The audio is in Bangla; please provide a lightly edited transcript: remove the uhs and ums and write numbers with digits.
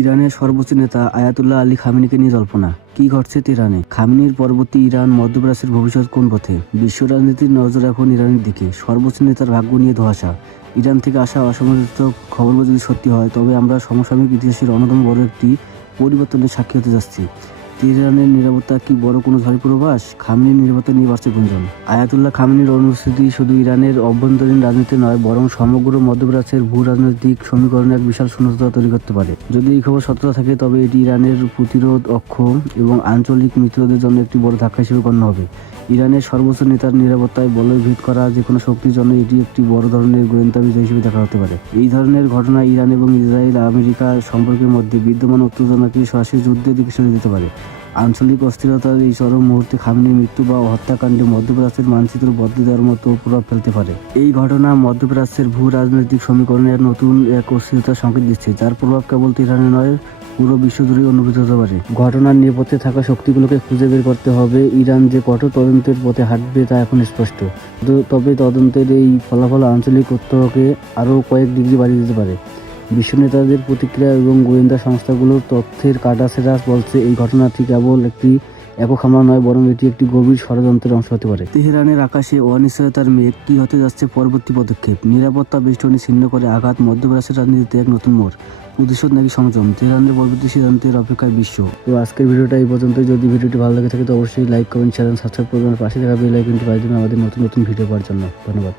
ইরানের সর্বোচ্চ নেতা আয়াতুল্লাহ আলী খামেনিকে নিয়ে জল্পনা। কি ঘটছে তেহরানে? খামেনির পরবর্তী ইরান, মধ্যপ্রাচ্যের ভবিষ্যৎ কোন পথে? বিশ্ব রাজনীতির নজর এখন ইরানের দিকে। সর্বোচ্চ নেতার ভাগ্য নিয়ে ধোঁয়াশা। ইরান থেকে আসা অসমর্থিত খবরগুলো যদি সত্যি হয়, তবে আমরা সমসাময়িক ইতিহাসের অন্যতম বড় একটি পরিবর্তনের সাক্ষী হতে যাচ্ছি। তেহরানের নিরাপত্তা কি বড় কোনো ঝড়ের পূর্বাভাস? খামেনির নিরাপত্তা নিয়ে বাড়ছে গুঞ্জন। আয়াতুল্লাহ খামেনির অনুপস্থিতি শুধু ইরানের অভ্যন্তরীণ রাজনীতি নয়, বরং সমগ্র মধ্যপ্রাচ্যের ভূ রাজনৈতিক সমীকরণে এক বিশাল শূন্যতা তৈরি করতে পারে। যদি এই খবর সত্যতা থাকে, তবে এটি ইরানের প্রতিরোধ অক্ষ এবং আঞ্চলিক মিত্রদের জন্য একটি বড় ধাক্কা হিসেবে গণ্য হবে। ইরানের সর্বোচ্চ নেতার নিরাপত্তায় বলয়ভেদ করা যে কোনো শক্তির জন্য এটি একটি বড় ধরনের গোয়েন্দা বিজয় হিসেবে দেখা হতে পারে। এই ধরনের ঘটনা ইরান এবং ইসরায়েল আমেরিকা সম্পর্কের মধ্যে বিদ্যমান উত্তেজনাকে সরাসরি যুদ্ধের দিকে সরিয়ে দিতে পারে। আঞ্চলিক অস্থিরতার এই চরম মুহূর্তে খামেনির মৃত্যু বা হত্যাকাণ্ডে মধ্যপ্রাচ্যের মানচিত্র বদলে দেওয়ার মতো প্রভাব ফেলতে পারে। এই ঘটনা মধ্যপ্রাচ্যের ভূ রাজনৈতিক সমীকরণের নতুন এক অস্থিরতার সংকেত দিচ্ছে, যার প্রভাব কেবল তেহরানে নয়, পুরো বিশ্ব জুড়েই অনুভূত হতে পারে। ঘটনার নেপথ্যে থাকা শক্তিগুলোকে খুঁজে বের করতে হবে। ইরান যে কঠোর তদন্তের পথে হাঁটবে তা এখন স্পষ্ট। তবে তদন্তের এই ফলাফল আঞ্চলিক উত্তরকে আরও কয়েক ডিগ্রি বাড়িয়ে দিতে পারে। বিশ্ব নেতাদের প্রতিক্রিয়া এবং গোয়েন্দা সংস্থাগুলোর তথ্যের কাটাছেঁড়া বলছে, এই ঘটনাটি কেবল একটি একক হামলা নয়, বরং এটি একটি গভীর ষড়যন্ত্রের অংশ হতে পারে। তেহরানের আকাশে অনিশ্চয়তার মেঘ। কি হতে যাচ্ছে পরবর্তী পদক্ষেপ? নিরাপত্তা বেষ্টনী ছিন্ন করে আঘাত, মধ্যপ্রাচ্যের রাজনীতিতে এক নতুন মোড়। প্রতিশোধ নাকি সংযম? তেহরানের পরবর্তী সিদ্ধান্তের অপেক্ষায় বিশ্ব। তো আজকের ভিডিওটা এই পর্যন্ত। যদি ভিডিওটি ভালো লাগে থাকে তো অবশ্যই লাইক, কমেন্ট, শেয়ার এবং সাবস্ক্রাইব করবেন। পাশে থাকা বেল আইকনটি বাজিয়ে দিন আমাদের নতুন নতুন ভিডিও পাওয়ার জন্য। ধন্যবাদ।